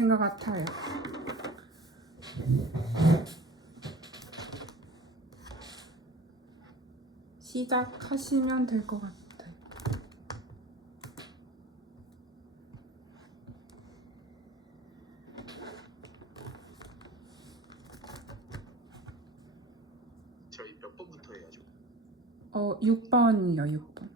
된 것 같아요. 시작하시면 될 것 같아요. 저희 몇 번부터 해야죠? 6번이요, 6번.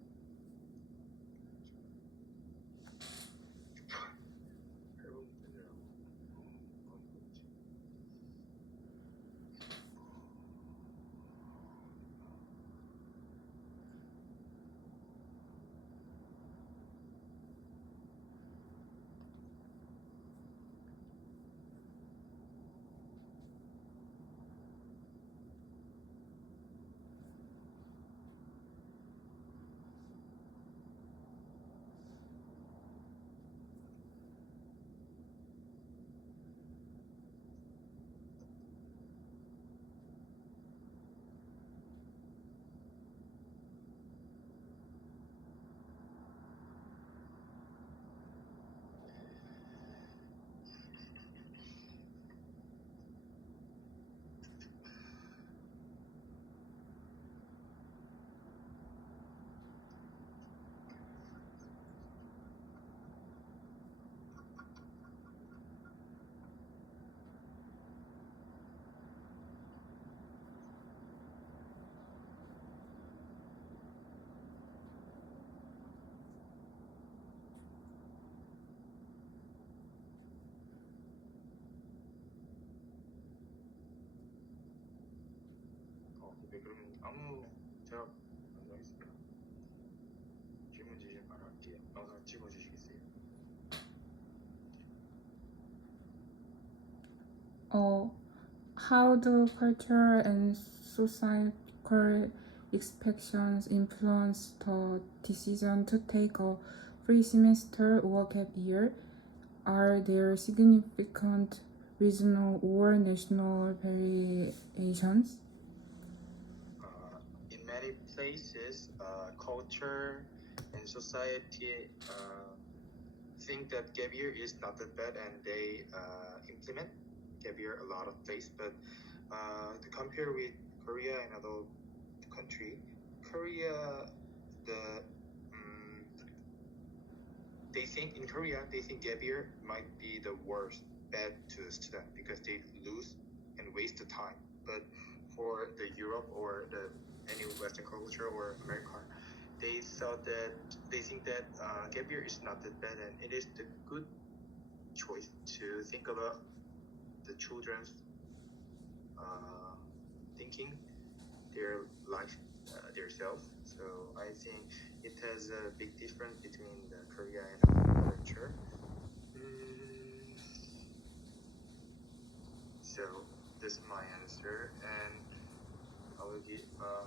네, 그러면 아무 제가 안 하겠습니다. 질문 주시면 바로 할게요. 영상 찍어주시겠어요? How do cultural and societal expectations influence the decision to take a free semester or gap year? Are there significant regional or national variations? In many places, culture and society think that gap year is not that bad, and they implement gap year a lot of places. But to compare with Korea and other country, Korea, they think in Korea gap year might be the worst bad to student because they lose and waste the time. But for the Europe or the any Western culture or America, they think that gap year is not that bad, and it is the good choice to think about the children's thinking their life, their self. So I think it has a big difference between the Korea and our culture. So this is my answer, and I will give.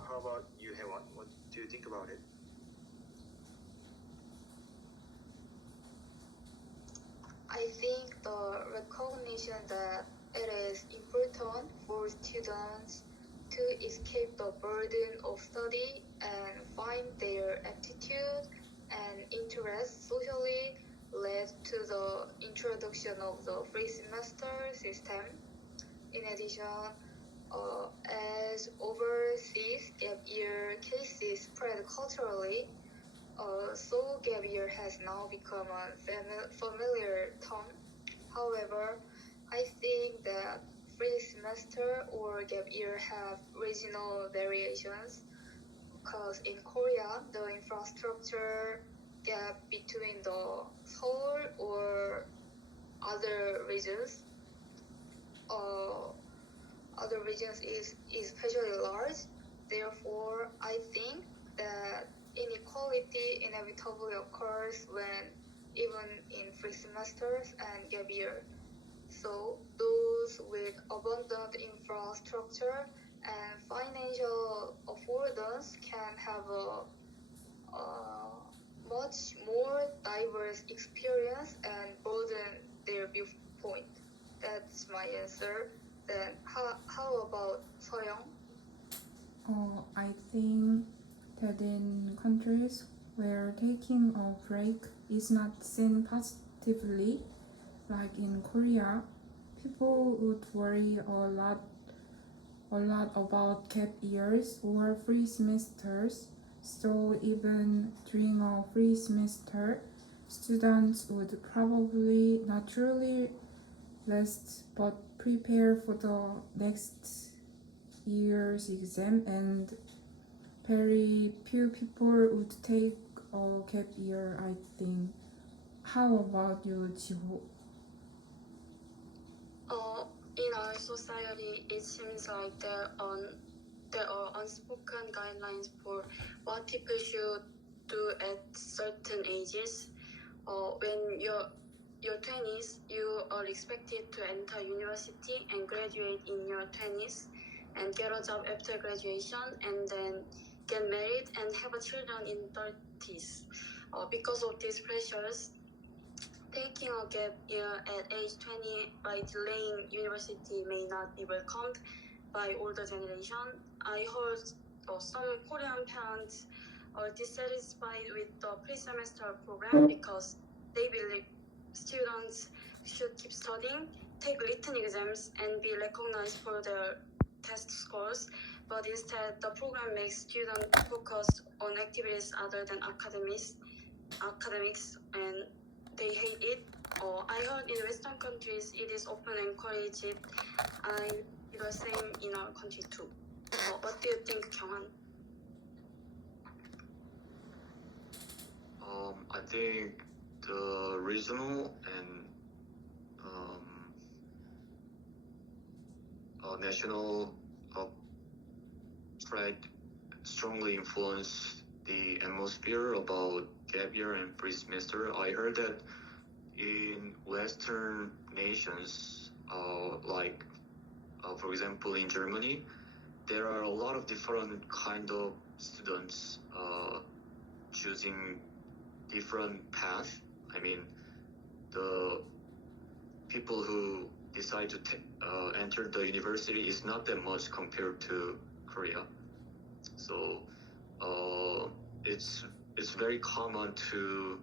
How about you, Haewon? What do you think about it? I think the recognition that it is important for students to escape the burden of study and find their aptitude and interest socially led to the introduction of the free semester system. In addition, as overseas gap year cases spread culturally, so gap year has now become a familiar term. However, I think that free semester or gap year have regional variations because in Korea, the infrastructure gap between the Seoul or other regions is especially large. Therefore, I think that inequality inevitably occurs when even in free semesters and gap year. So those with abundant infrastructure and financial affordance can have a much more diverse experience and broaden their viewpoint. That's my answer. Then how about Soyoung? I think that in countries where taking a break is not seen positively, like in Korea, people would worry a lot about gap years or free semesters. So even during a free semester, students would probably naturally rest but prepare for the next year's exam, and very few people would take a gap year, I think. How about you, Jiho? In our society, it seems like there are unspoken guidelines for what people should do at certain ages. When your 20s, you are expected to enter university and graduate in your 20s and get a job after graduation and then get married and have a children in 30s. Because of these pressures, taking a gap year at age 20 by delaying university may not be welcomed by older generation. I heard some Korean parents are dissatisfied with the pre-semester program because they believe students should keep studying, take written exams, and be recognized for their test scores. But instead, the program makes students focus on activities other than academics, and they hate it. I heard in Western countries it is often encouraged. I the same in our country too. What do you think, Kyunghan? I think the regional and national threat strongly influence the atmosphere about gap year and free semester. I heard that in Western nations, for example, in Germany, there are a lot of different kind of students choosing different path. I mean, the people who decide to enter the university is not that much compared to Korea. So it's very common to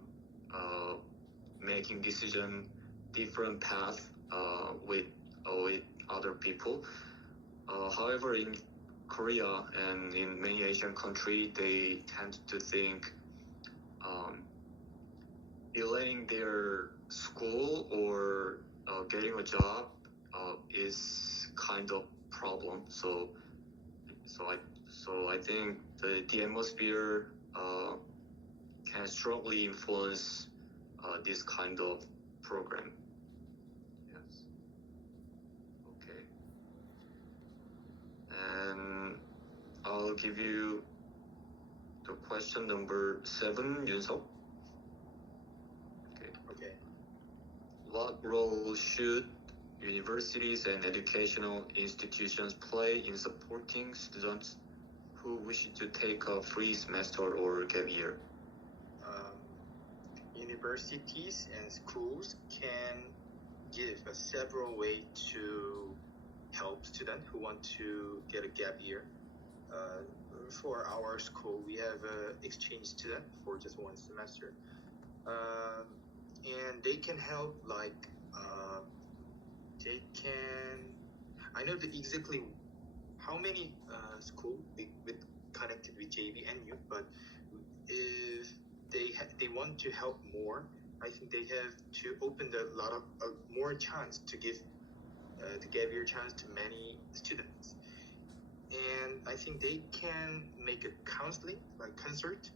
making decision different path with other people. However, in Korea and in many Asian countries, they tend to think delaying their school or getting a job is kind of problem. So I think the atmosphere can strongly influence this kind of program. Yes. Okay. And I'll give you the question number 7, Yunseok. Okay. What role should universities and educational institutions play in supporting students who wish to take a free semester or gap year? Universities and schools can give several ways to help students who want to get a gap year. For our school, we have an exchange student for just one semester. And they can help, like, they can, I know that exactly how many schools with connected with JBNU, but if they want to help more, I think they have to open a lot of more chance to give the gap year chance to many students. And I think they can make a counseling, like concert,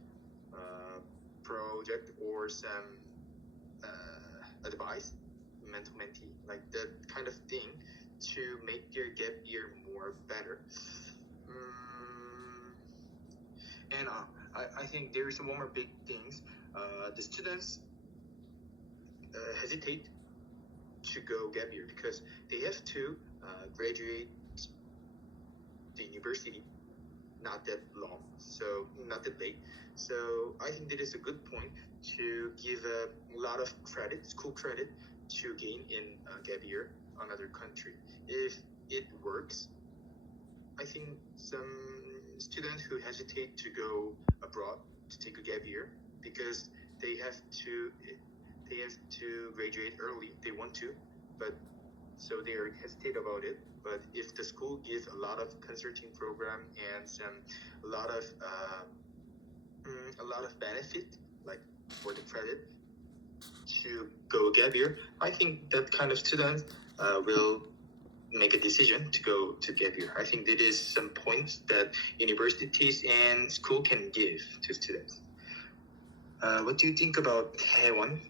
project, or some advice, mental mentee, like that kind of thing, to make their gap year more better. And I think there is one more big things. The students hesitate to go gap year because they have to graduate the university not that long, so not that late. So I think that is a good point to give a lot of credit, school credit, to gain in gap year another country. If it works, I think some students who hesitate to go abroad to take a gap year because they they have to graduate early. They want to, but so they are hesitate about it. But if the school gives a lot of consulting program and a lot of benefit, like for the credit to go gap year, I think that kind of student will make a decision to go to gap year. I think that is some points that universities and school can give to students. What do you think about Taiwan?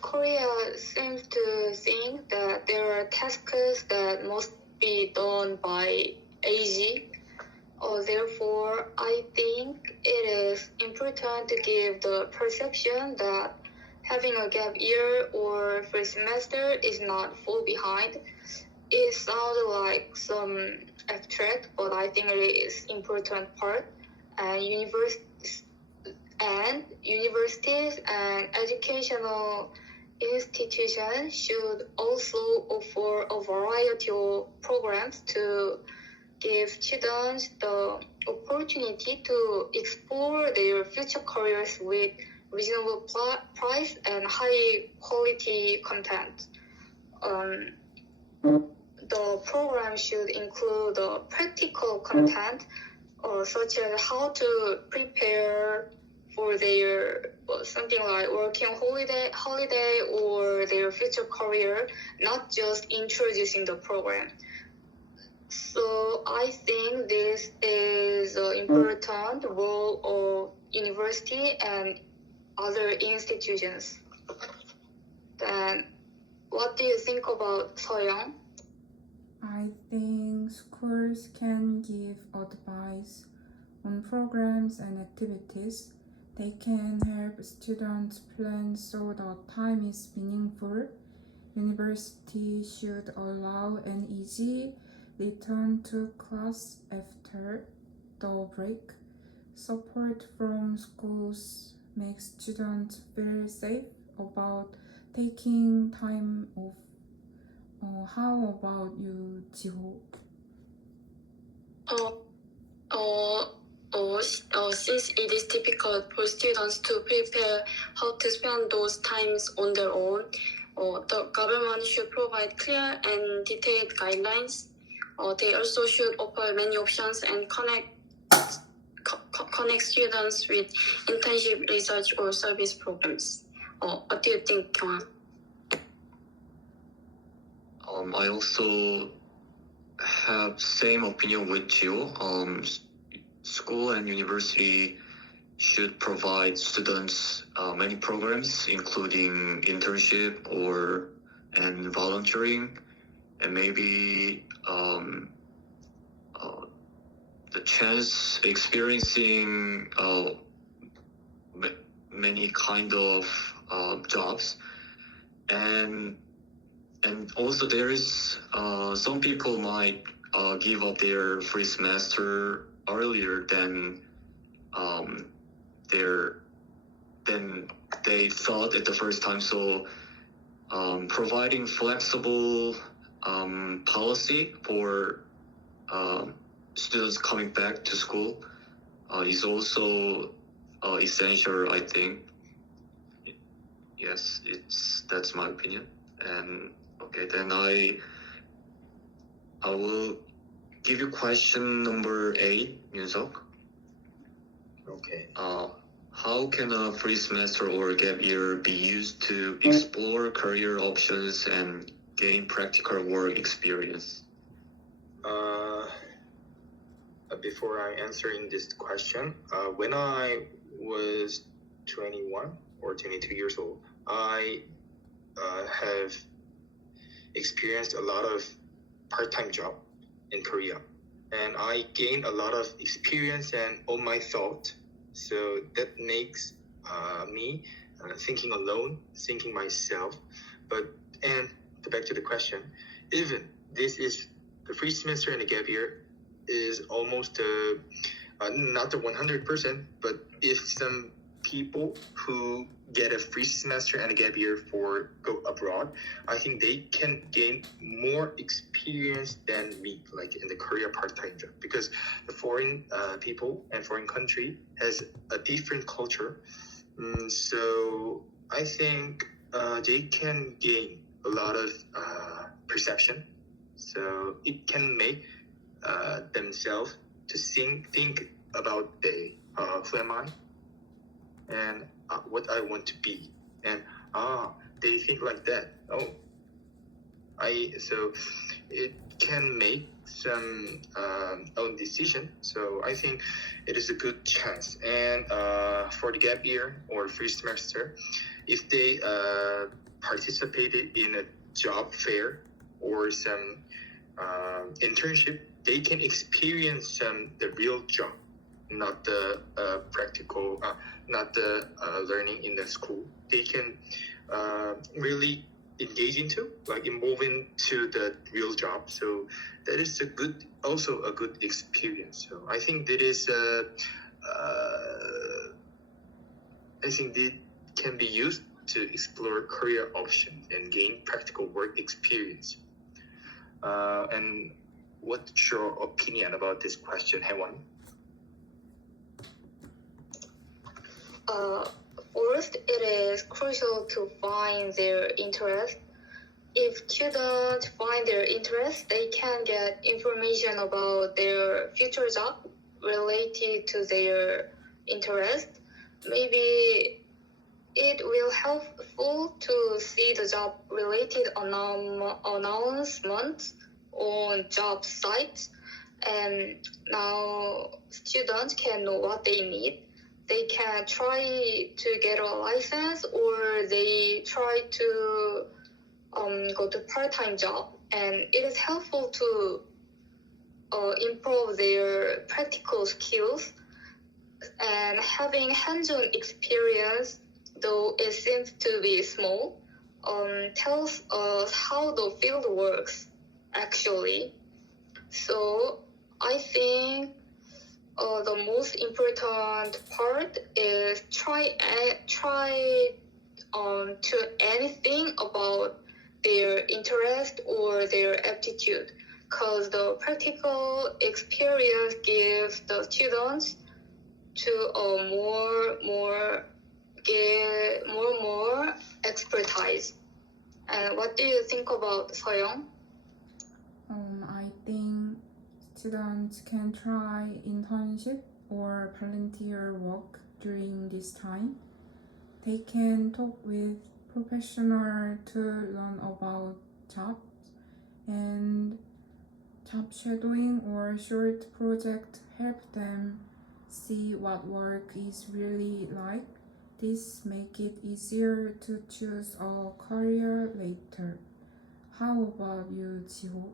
Korea seems to think that there are tasks that must be done by age. Therefore, I think it is important to give the perception that having a gap year or free semester is not fall behind. It sounds like some abstract, but I think it is important part. And universities and educational institutions should also offer a variety of programs to give students the opportunity to explore their future careers with reasonable price and high quality content. The program should include practical content, such as how to prepare for their something like working holiday or their future career, not just introducing the program. So I think this is an important role of university and other institutions. Then, what do you think about Soyoung? I think schools can give advice on programs and activities. They can help students plan so the time is meaningful. University should allow an easy return to class after the break. Support from schools makes students feel safe about taking time off. How about you, Jiho? Since it is difficult for students to prepare how to spend those times on their own, the government should provide clear and detailed guidelines. They also should offer many options and connect students with internship, research, or service programs. What do you think, Kyung? I also have same opinion with you. School and university should provide students many programs, including internship and volunteering, and maybe the chance experiencing many kind of jobs, and also there is some people might give up their free semester earlier than they thought at the first time. So providing flexible policy for students coming back to school is also essential, I think. Yes, that's my opinion. And okay, then I will give you question number 8, Yoon-seok. Okay. How can a free semester or gap year be used to explore career options and gain practical work experience? Before I answering this question, when I was 21 or 22 years old, I have experienced a lot of part-time job in Korea, and I gained a lot of experience and on my thought. So that makes me thinking alone, thinking myself. And back to the question, even this is the free semester and the gap year is almost not the 100%, but if some people who get a free semester and a gap year for go abroad, I think they can gain more experience than me, like in the Korea part-time job, because the foreign people and foreign country has a different culture, So I think they can gain a lot of perception. So it can make themselves to think about who am I and what I want to be, and they think like that. So it can make some own decision. So I think it is a good chance. And for the gap year or free semester, if they participated in a job fair or some internship, they can experience the real job, not the practical, not the learning in the school. They can really engage into, like involve into the real job. So that is also a good experience. So I think that is I think that can be used to explore career options and gain practical work experience. And what's your opinion about this question, Haewon? First, it is crucial to find their interest. If students find their interest, they can get information about their future job related to their interest. Maybe it will helpful to see the job related announcements on job sites, and now students can know what they need. They can try to get a license, or they try to go to part-time job, and it is helpful to improve their practical skills. And having hands-on experience, though it seems to be small, tells us how the field works actually. So I think the most important part is try to anything about their interest or their aptitude, because the practical experience gives the students to more expertise. And what do you think about Soyoung? I think students can try internship or volunteer work during this time. They can talk with professionals to learn about jobs, and job shadowing or short project help them see what work is really like. This make it easier to choose a career later. How about you, Jiho?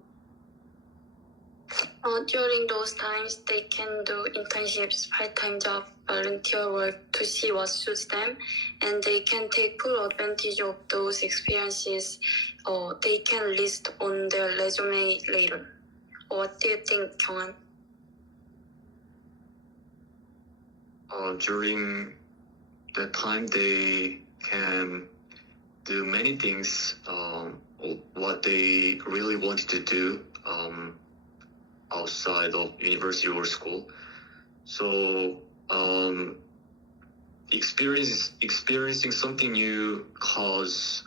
During those times, they can do internships, part-time job, volunteer work to see what suits them, and they can take full advantage of those experiences. They can list on their resume later. What do you think, Kyunghan? During that time, they can do many things, what they really wanted to do outside of university or school. So experiencing something new cause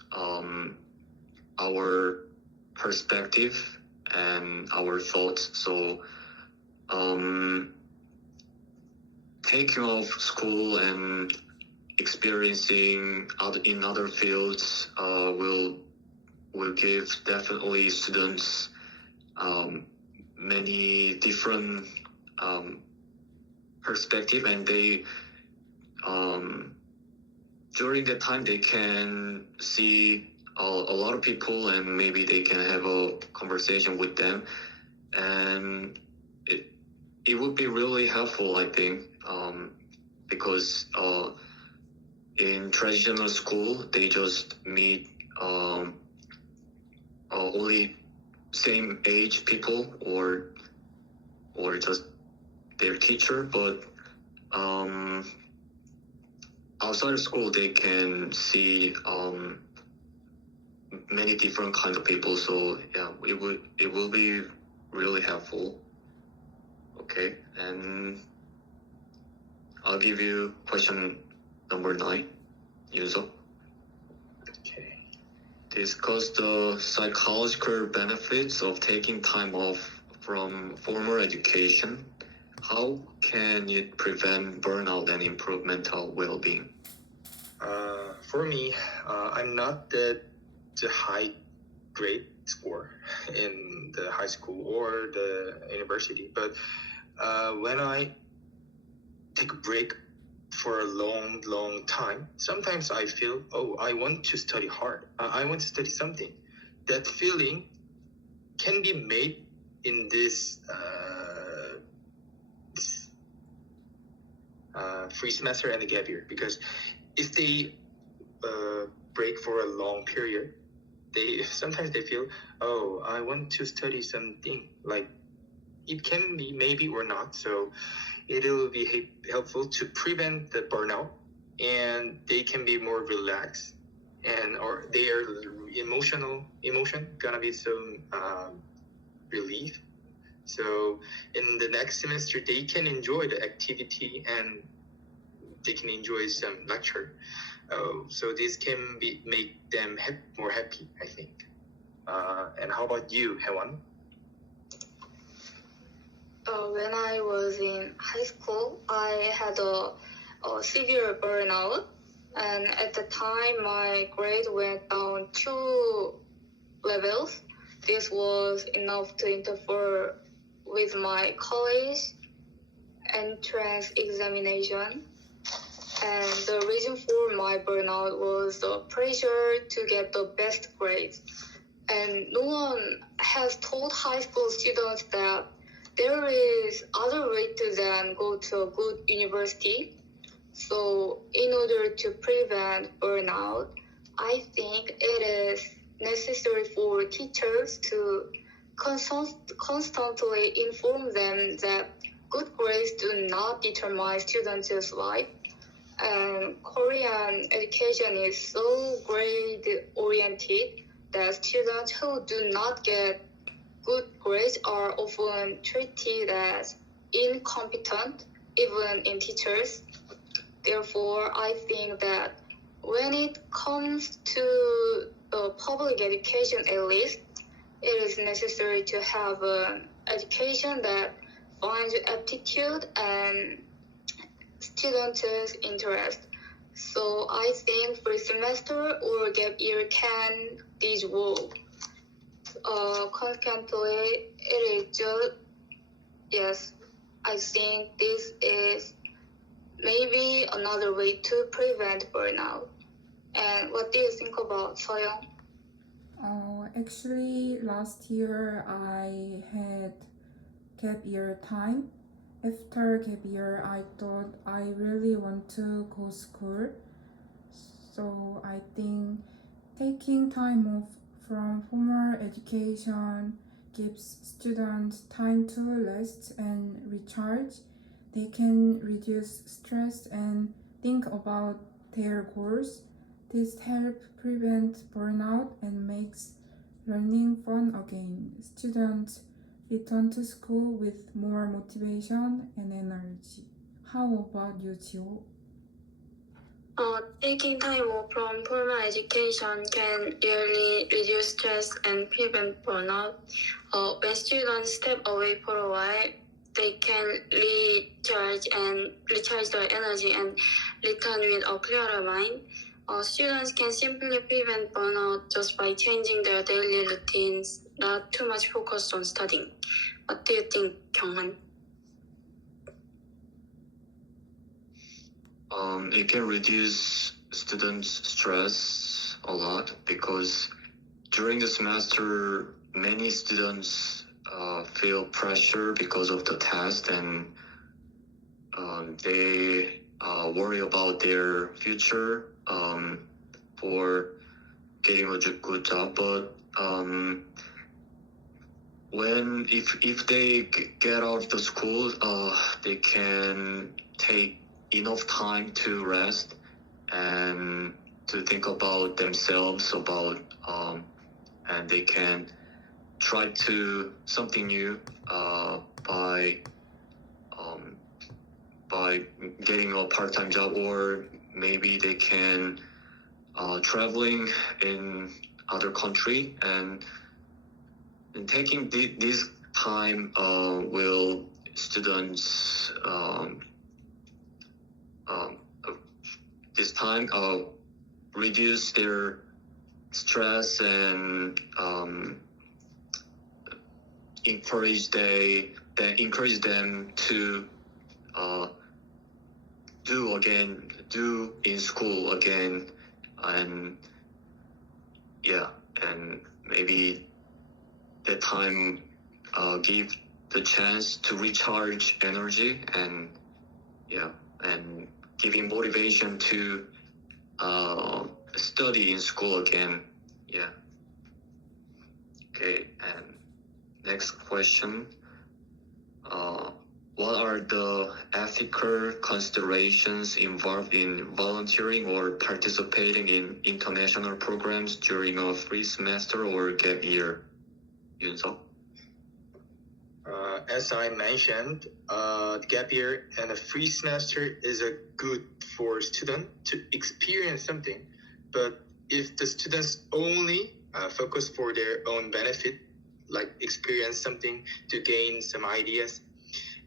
our perspective and our thoughts. So taking off school and experiencing in other fields will give definitely students many different perspective, and they during that time they can see a lot of people, and maybe they can have a conversation with them, and it would be really helpful, I think, because in traditional school they just meet only same age people or just their teacher, but outside of school they can see many different kinds of people. So yeah, it will be really helpful. Okay, and I'll give you question Number 9, Yunso. Okay. Discuss the psychological benefits of taking time off from formal education. How can it prevent burnout and improve mental well-being? For me, I'm not the high grade score in the high school or the university, but when I take a break for a long time, sometimes I feel, oh, I want to study hard. I want to study something. That feeling can be made in this free semester and the gap year, because if they break for a long period, sometimes they feel, oh, I want to study something, like it can be maybe or not. So it'll be helpful to prevent the burnout, and they can be more relaxed, and or their emotion gonna be some relief. So in the next semester, they can enjoy the activity and they can enjoy some lecture. So this can make them more happy, I think. And how about you, Hewan? When I was in high school, I had a severe burnout, and at the time my grade went down 2 levels. This was enough to interfere with my college entrance examination. And the reason for my burnout was the pressure to get the best grades. And no one has told high school students that there is other way to than go to a good university. So in order to prevent burnout, I think it is necessary for teachers to constantly inform them that good grades do not determine students' life. And Korean education is so grade-oriented that students who do not get good grades are often treated as incompetent, even in teachers. Therefore, I think that when it comes to public education, at least, it is necessary to have an education that finds aptitude and students' interest. So I think free semester or gap year can teach work. Consequently, it is just, yes, I think this is maybe another way to prevent burnout. And what do you think about Soyoung? Actually, last year I had gap year time. After gap year, I thought I really want to go school. So I think taking time off from formal education gives students time to rest and recharge. They can reduce stress and think about their goals. This helps prevent burnout and makes learning fun again. Students return to school with more motivation and energy. How about you, Jio? Taking time off from formal education can really reduce stress and prevent burnout. When students step away for a while, they can recharge their energy and return with a clearer mind. Students can simply prevent burnout just by changing their daily routines, not too much focused on studying. What do you think, Kyunghan? It can reduce students' stress a lot because during the semester, many students feel pressure because of the test, and they worry about their future for getting a good job. But if they get out of the school, they can take enough time to rest and to think about themselves, and they can try to something new by getting a part-time job or maybe they can traveling in other country, and taking this time will students this time reduce their stress and encourage them to do in school again, and and maybe that time give the chance to recharge energy, and giving motivation to study in school again. Okay, and next question. What are the ethical considerations involved in volunteering or participating in international programs during a free semester or gap year? Yunseok? As I mentioned, the gap year and a free semester is a good for students to experience something. But if the students only focus for their own benefit, like experience something to gain some ideas,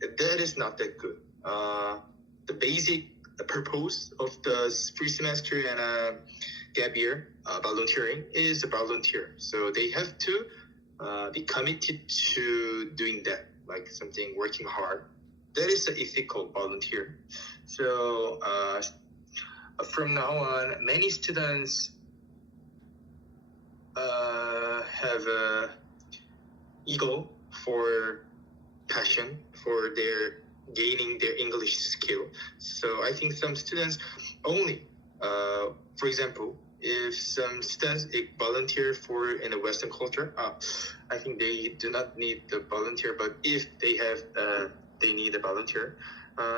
that is not that good. The basic purpose of the free semester and gap year volunteering is a volunteer. So they have to be committed to doing that, like something working hard. That is the ethical volunteer. So from now on, many students have a ego for passion for their gaining their English skill. So I think some students only, for example, if some students volunteer for in a Western culture, I think they do not need the volunteer. But if they have, they need a volunteer.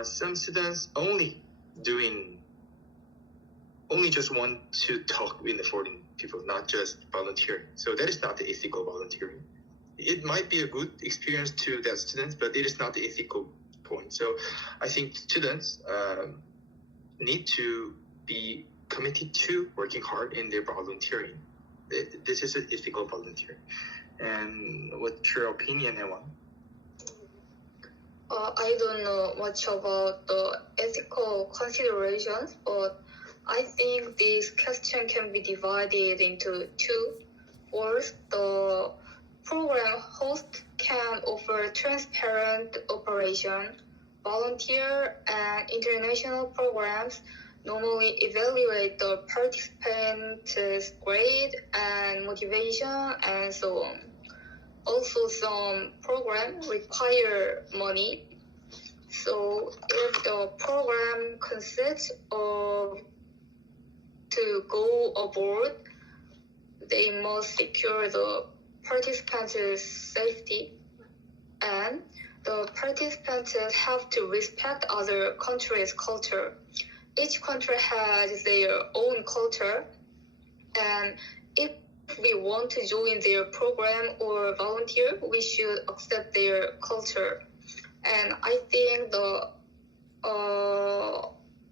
Some students only just want to talk with the foreign people, not just volunteering. So that is not the ethical volunteering. It might be a good experience to that students, but it is not the ethical point. So I think students need to be committed to working hard in their volunteering. This is an ethical volunteering. And what's your opinion, Ewan? I don't know much about the ethical considerations, but I think this question can be divided into two. First, the program host can offer transparent operation. Volunteer and international programs normally evaluate the participant's grade and motivation and so on. Also, some programs require money. So if the program consists of to go abroad, they must secure the participants' safety, and the participants have to respect other countries' culture. Each country has their own culture, and if we want to join their program or volunteer, we should accept their culture. And I think the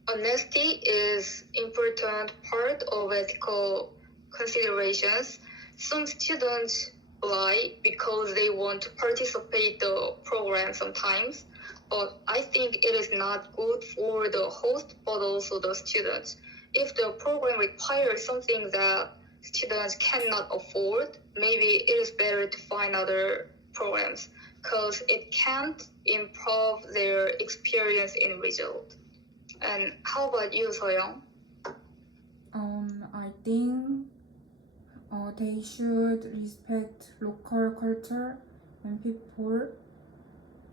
honesty is important part of ethical considerations. Some students lie because they want to participate the program sometimes, but I think it is not good for the host but also the students. If the program requires something that students cannot afford, maybe it is better to find other programs because it can't improve their experience in result. And how about you, Soyoung? I think they should respect local culture and people,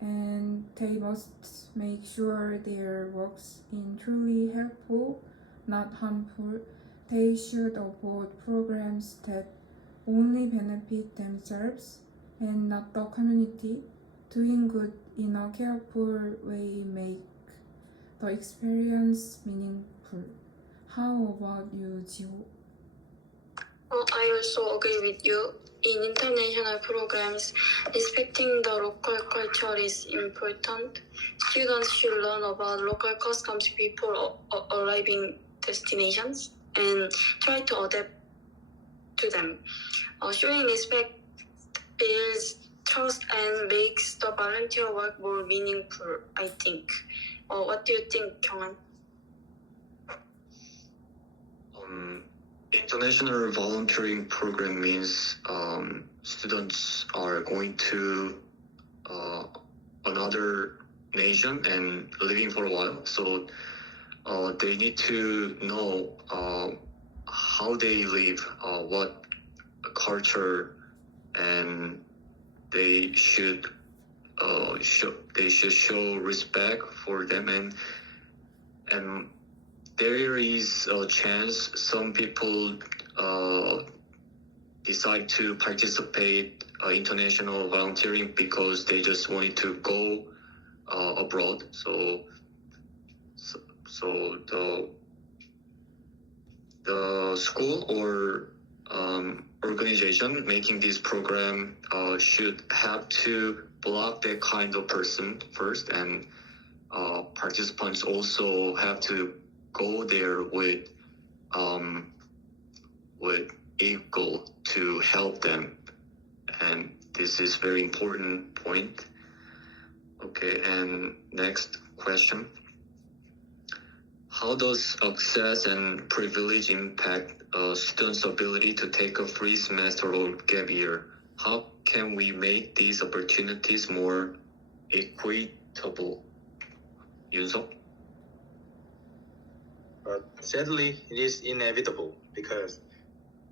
and they must make sure their works is truly helpful, not harmful. They should avoid programs that only benefit themselves and not the community. Doing good in a careful way make the experience meaningful. How about you, Jiho? I also agree with you. In international programs, respecting the local culture is important. Students should learn about local customs before arriving destinations and try to adapt to them. Showing respect builds trust and makes the volunteer work more meaningful, I think. What do you think, Kyunghan? International volunteering program means students are going to another nation and living for a while. So they need to know how they live, what culture, and they should show respect for them, and there is a chance some people decide to participate international volunteering because they just wanted to go abroad. So the school or organization making this program should have to block that kind of person first, and participants also have to go there with equal to help them, and this is very important point. Okay, and next question. How does access and privilege impact a student's ability to take a free semester or gap year? How can we make these opportunities more equitable? Yunseok? But sadly, it is inevitable because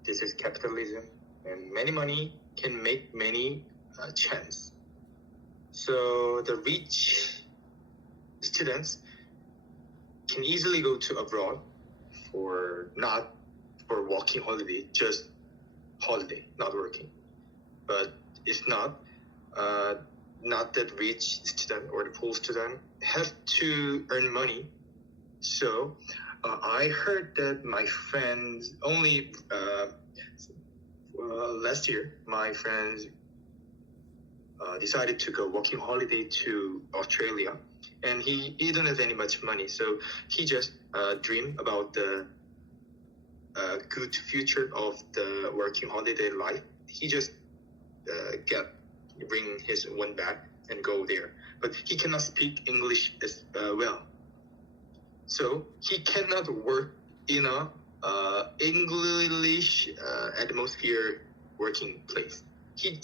this is capitalism, and many money can make many chance. So the rich students can easily go to abroad not for working holiday, just holiday, not working. But if not that rich student or the poor student have to earn money. So I heard that my friends only last year, my friends decided to go working holiday to Australia, and he didn't have any much money, so he just dreamed about the good future of the working holiday life. He just bring his one bag and go there, but he cannot speak English as well, so he cannot work in a English atmosphere working place. He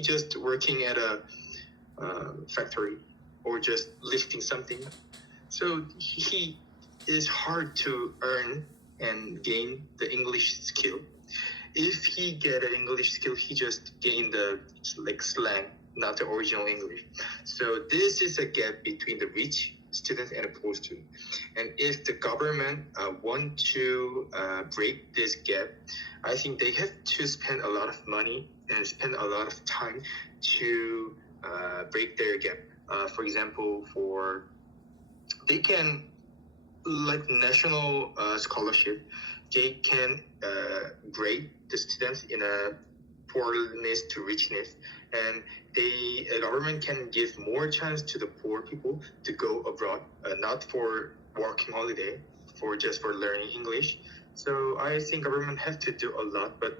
just working at a factory or just lifting something. So he is hard to earn and gain the English skill. If he get an English skill, he just gain the slang, not the original English. So this is a gap between the rich students and the poor student. And if the government want to break this gap, I think they have to spend a lot of money and spend a lot of time to break their gap. For example, they can national scholarship, they can grade the students in a poorness to richness, and the government can give more chance to the poor people to go abroad, not for working holiday, just for learning English. So I think government have to do a lot, but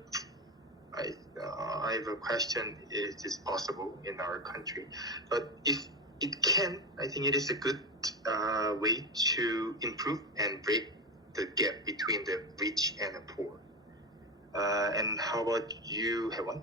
I have a question: is this possible in our country? But if it can, I think it is a good way to improve and break the gap between the rich and the poor. And how about you, Hewan?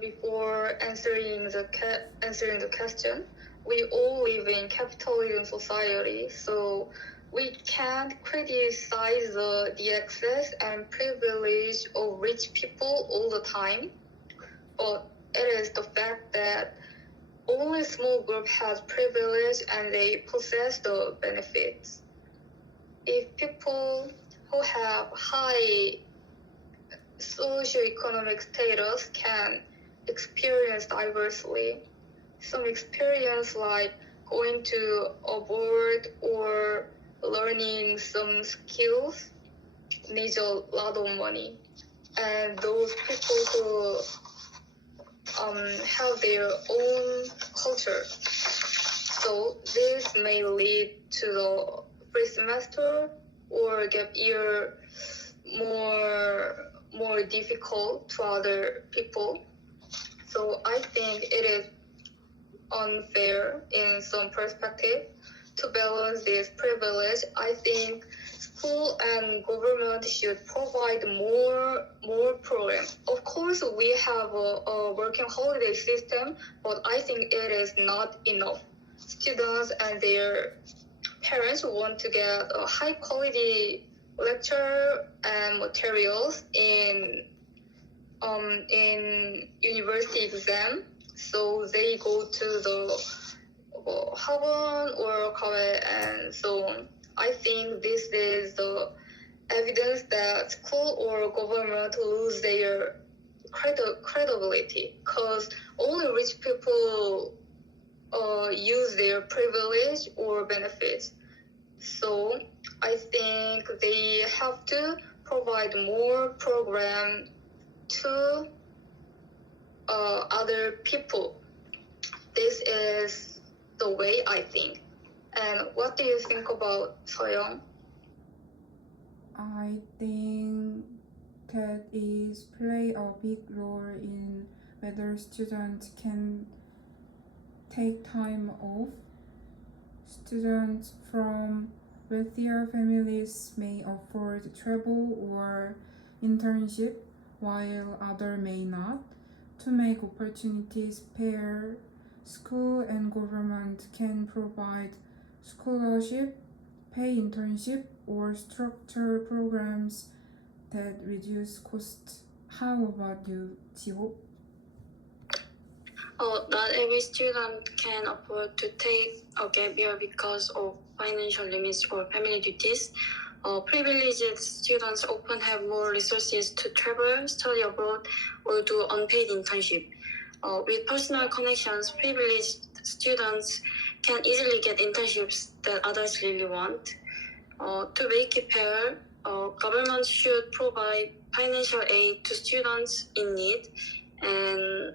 Before answering the question, we all live in capitalism society, so we can't criticize the access and privilege of rich people all the time. But it is the fact that only a small group has privilege and they possess the benefits. If people who have high socioeconomic status can experience diversely, some experience like going to abroad or learning some skills needs a lot of money. And those people who have their own culture So this may lead to the free semester or gap year more difficult to other people. So I think it is unfair in some perspective. To balance this privilege, I think school and government should provide more programs. Of course, we have a working holiday system, but I think it is not enough. Students and their parents want to get a high quality lecture and materials in university exam, so they go to the 학원 or college and so on. I think this is the evidence that school or government lose their credibility because only rich people use their privilege or benefits. So I think they have to provide more program to other people. This is the way I think. And what do you think about Soyoung? I think that is play a big role in whether students can take time off. Students from wealthier families may afford travel or internship, while others may not. To make opportunities fair, school and government can provide scholarship, pay internship, or structure programs that reduce cost. How about you, Jiho? Not every student can afford to take a gap year because of financial limits or family duties. Privileged students often have more resources to travel, study abroad, or do unpaid internship. With personal connections, privileged students can easily get internships that others really want. To make it fair, government should provide financial aid to students in need, and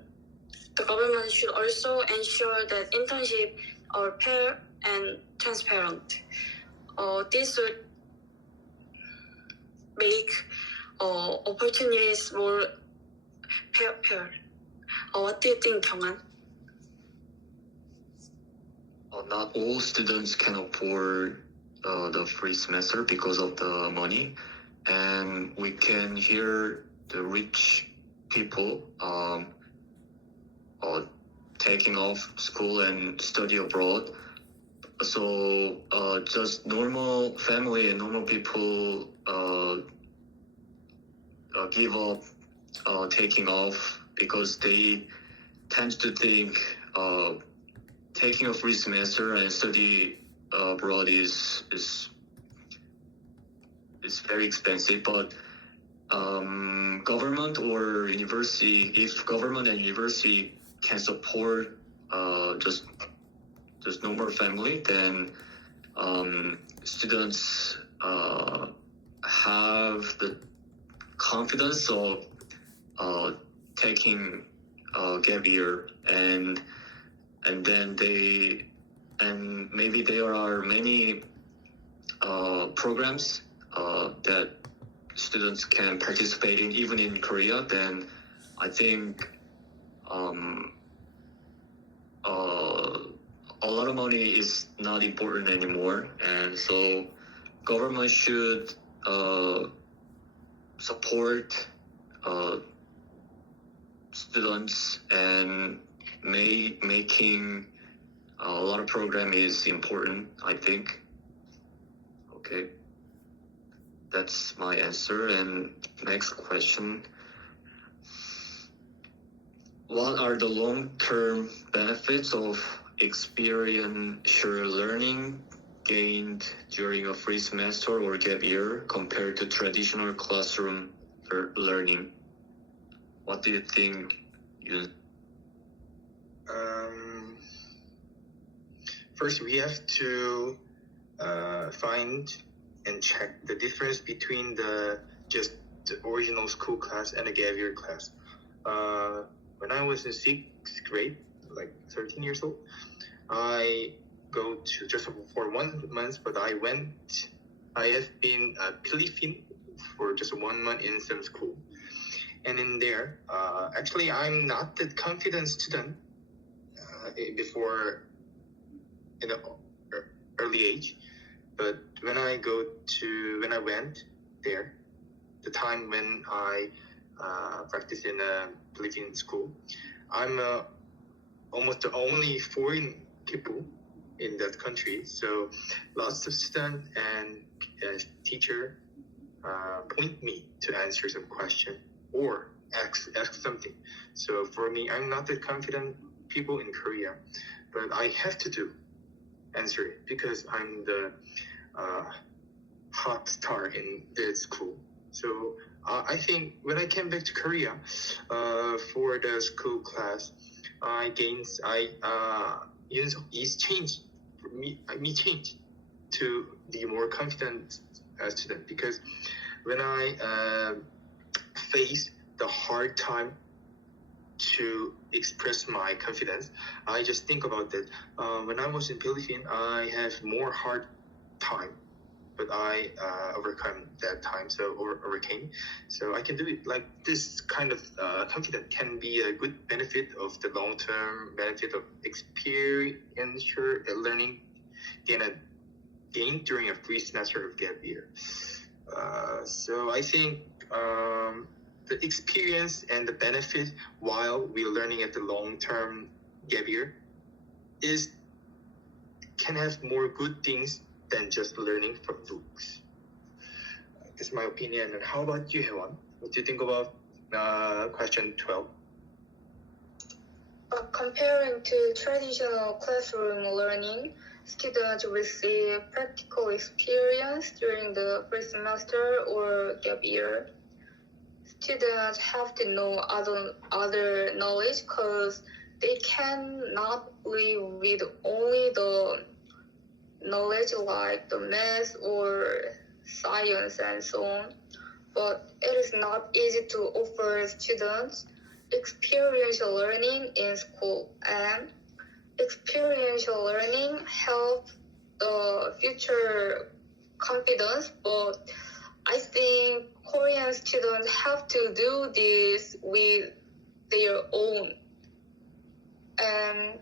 the government should also ensure that internships are fair and transparent. This would make opportunities more fair. What do you think, Kyunghan? Not all students can afford the free semester because of the money, and we can hear the rich people taking off school and study abroad. So just normal family and normal people give up taking off because they tend to think taking a free semester and study abroad is very expensive. But government or university, if government and university can support just normal family, then students have the confidence of taking gap year, and then maybe there are many programs that students can participate in even in Korea. Then I think a lot of money is not important anymore, and so government should support students, and making a lot of program is important, I think. Okay, that's my answer. And next question: what are the long-term benefits of experiential learning gained during a free semester or gap year compared to traditional classroom learning? What do you think? First, we have to find and check the difference between the original school class and the gap year class. When I was in 6th grade, like 13 years old, I go to just for 1 month, but I have been Philippines for just 1 month in some school. And in there, actually, I'm not the confident student before in the early age. But when I went there, the time when I practice in a Philippine school, I'm almost the only foreign people in that country. So lots of students and teacher point me to answer some question or ask something. So for me, I'm not that confident people in Korea, but I have to answer it because I'm the hot star in the school. So I think when I came back to Korea for the school class, changed for me. Me changed to the more confident student because when I face the hard time to express my confidence, I just think about that. When I was in Philippines, I have more hard time, but I overcame that time, overcame. So I can do it. Like this kind of confidence can be a good benefit of the long-term benefit of experiential learning gained during a free semester of gap year. So I think the experience and the benefit while we're learning at the long-term gap year can have more good things than just learning from books. That's my opinion. And how about you, Hewan? What do you think about question 12? Comparing to traditional classroom learning, students receive practical experience during the first semester or gap year. Students have to know other knowledge because they cannot live with only the knowledge like the math or science and so on. But it is not easy to offer students experiential learning in school, and experiential learning helps the future confidence, but I think Korean students have to do this with their own. And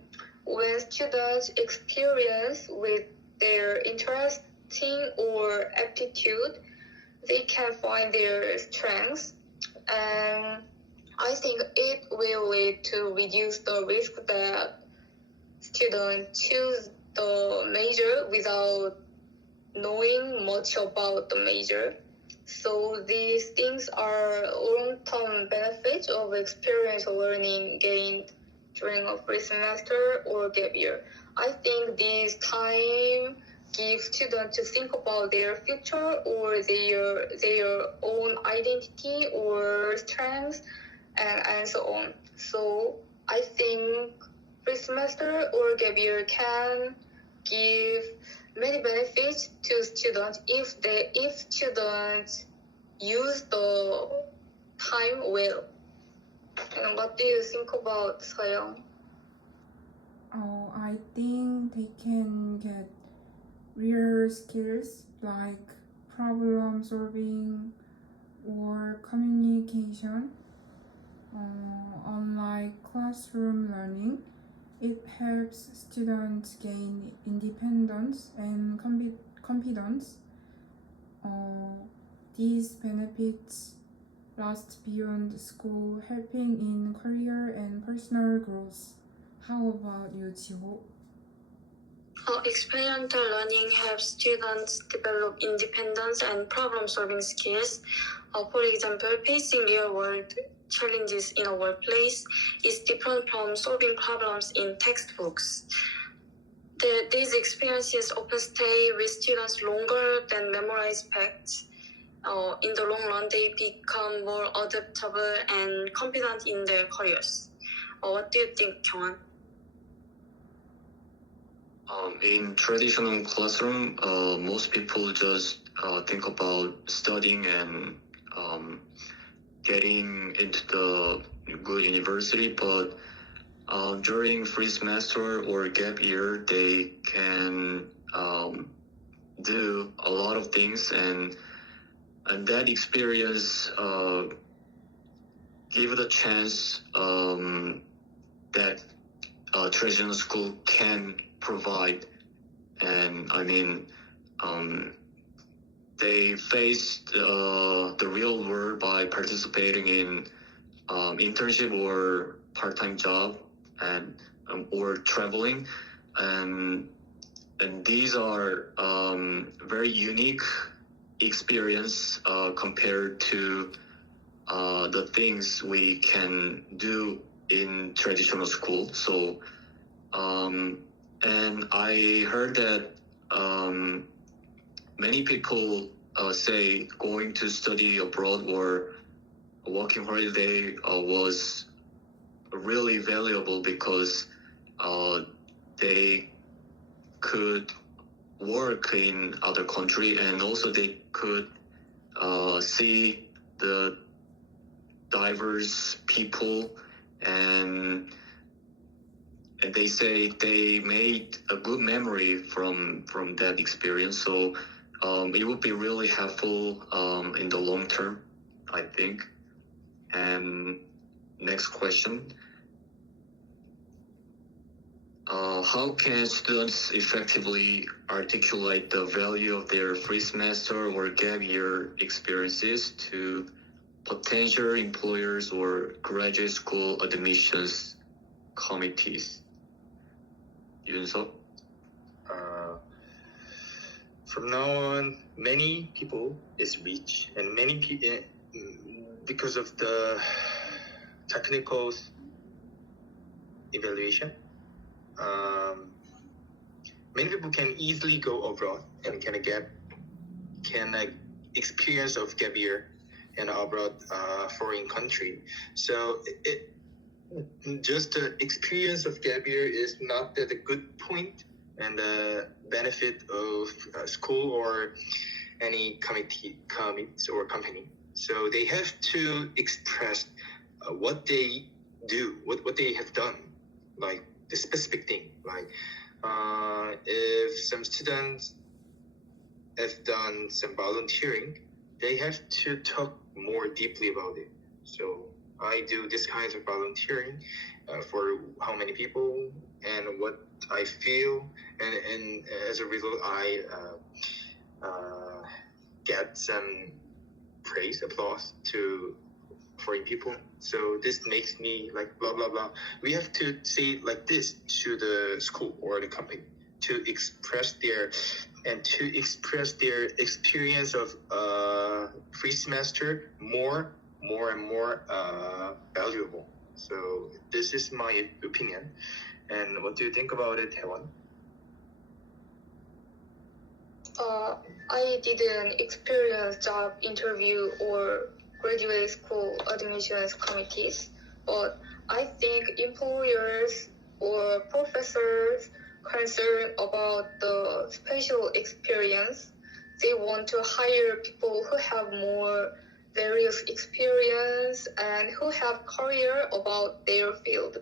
when students experience with their interesting or aptitude, they can find their strengths, and I think it will lead to reduce the risk that students choose the major without knowing much about the major. So these things are long-term benefits of experiential learning gained during a free semester or gap year. I think this time gives students to think about their future or their own identity or strengths and so on. So I think free semester or gap year can give many benefits to students if students use the time well. And what do you think about Soyoung? I think they can get real skills like problem solving or communication. Unlike classroom learning, it helps students gain independence and confidence. These benefits last beyond school, helping in career and personal growth. How about you, Jiho? Experiential learning helps students develop independence and problem-solving skills. For example, facing real-world challenges in a workplace is different from solving problems in textbooks. These experiences often stay with students longer than memorized facts. In the long run, they become more adaptable and confident in their careers. What do you think, Kyunghan? In traditional classroom, most people just think about studying and getting into the good university, but during free semester or gap year, they can do a lot of things, and that experience give the chance that traditional school can provide. And I mean, they faced the real world by participating in internship or part-time job, and or traveling, and these are very unique experience compared to the things we can do in traditional school. So and I heard that many people say going to study abroad or working holiday was really valuable because they could work in other country, and also they could see the diverse people, and they say they made a good memory from that experience. So it would be really helpful in the long term, I think. And next question. How can students effectively articulate the value of their free semester or gap year experiences to potential employers or graduate school admissions committees? Yunseok? From now on, many people is rich, and many people, because of the technical evaluation, many people can easily go abroad and can experience of gap year in abroad foreign country. So just the experience of gap year is not the good point and the benefit of school or any committees or company. So they have to express what they do, what they have done, like the specific thing. Like if some students have done some volunteering, they have to talk more deeply about it. So I do this kind of volunteering for how many people and what I feel, and as a result, I get some praise, applause to foreign people. So this makes me like blah blah blah. We have to say like this to the school or the company to express their experience of free semester more and more valuable. So this is my opinion. And what do you think about it, Helen? I didn't experience job interview or graduate school admissions committees, but I think employers or professors concerned about the special experience. They want to hire people who have more various experience and who have career about their field.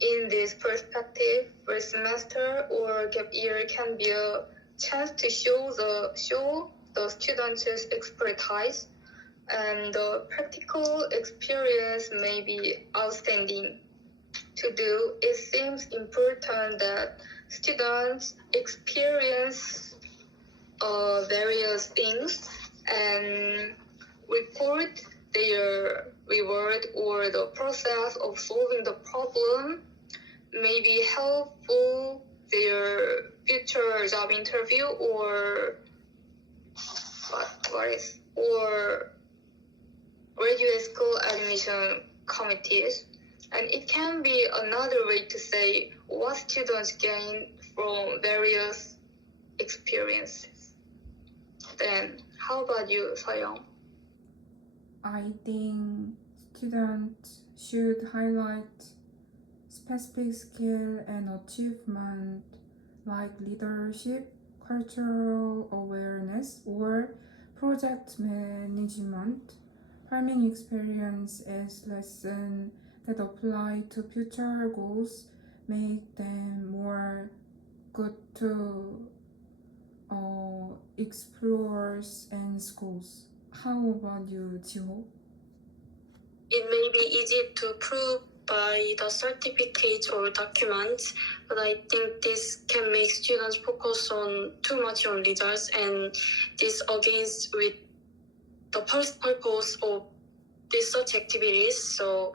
In this perspective, first semester or gap year can be a chance to show the students' expertise, and the practical experience may be outstanding. To do, it seems important that students experience various things and report their reward or the process of solving the problem may be helpful their future job interview or graduate school admission committees. And it can be another way to say what students gain from various experiences. Then, how about you, Sayong? I think students should highlight specific skill and achievement like leadership, cultural awareness, or project management. Farming experience is lesson that apply to future goals make them more good to explorers and schools. How about you, Jiho? It may be easy to prove by the certificates or documents, but I think this can make students focus on too much on results, and this against with the first purpose of research activities. So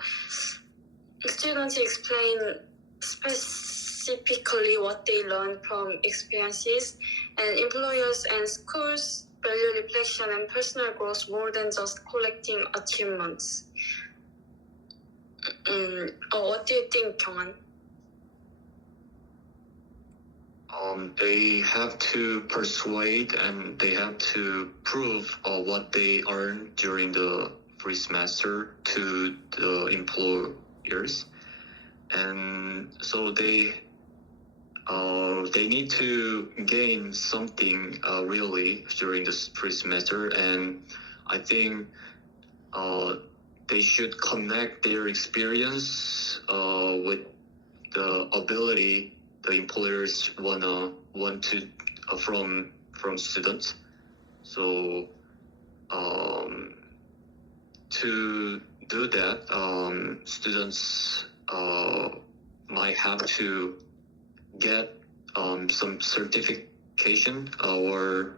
students explain specifically what they learn from experiences, and employers and schools value reflection and personal growth more than just collecting achievements. What do you think, Kyunghan? They have to persuade and they have to prove what they earn during the free semester to the employers, and so they need to gain something really during this free semester, and I think they should connect their experience with the ability the employers want to from students. So to do that, students might have to get some certification or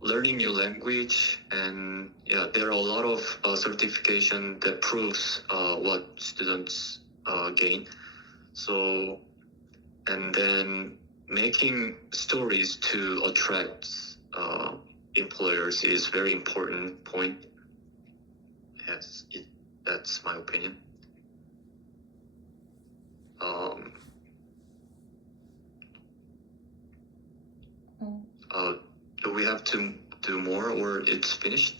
learning new language, and yeah, there are a lot of certification that proves what students gain. So, and then making stories to attract employers is very important point. Yes, that's my opinion. Do we have to do more, or it's finished?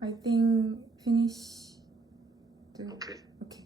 I think finish. Okay. Okay.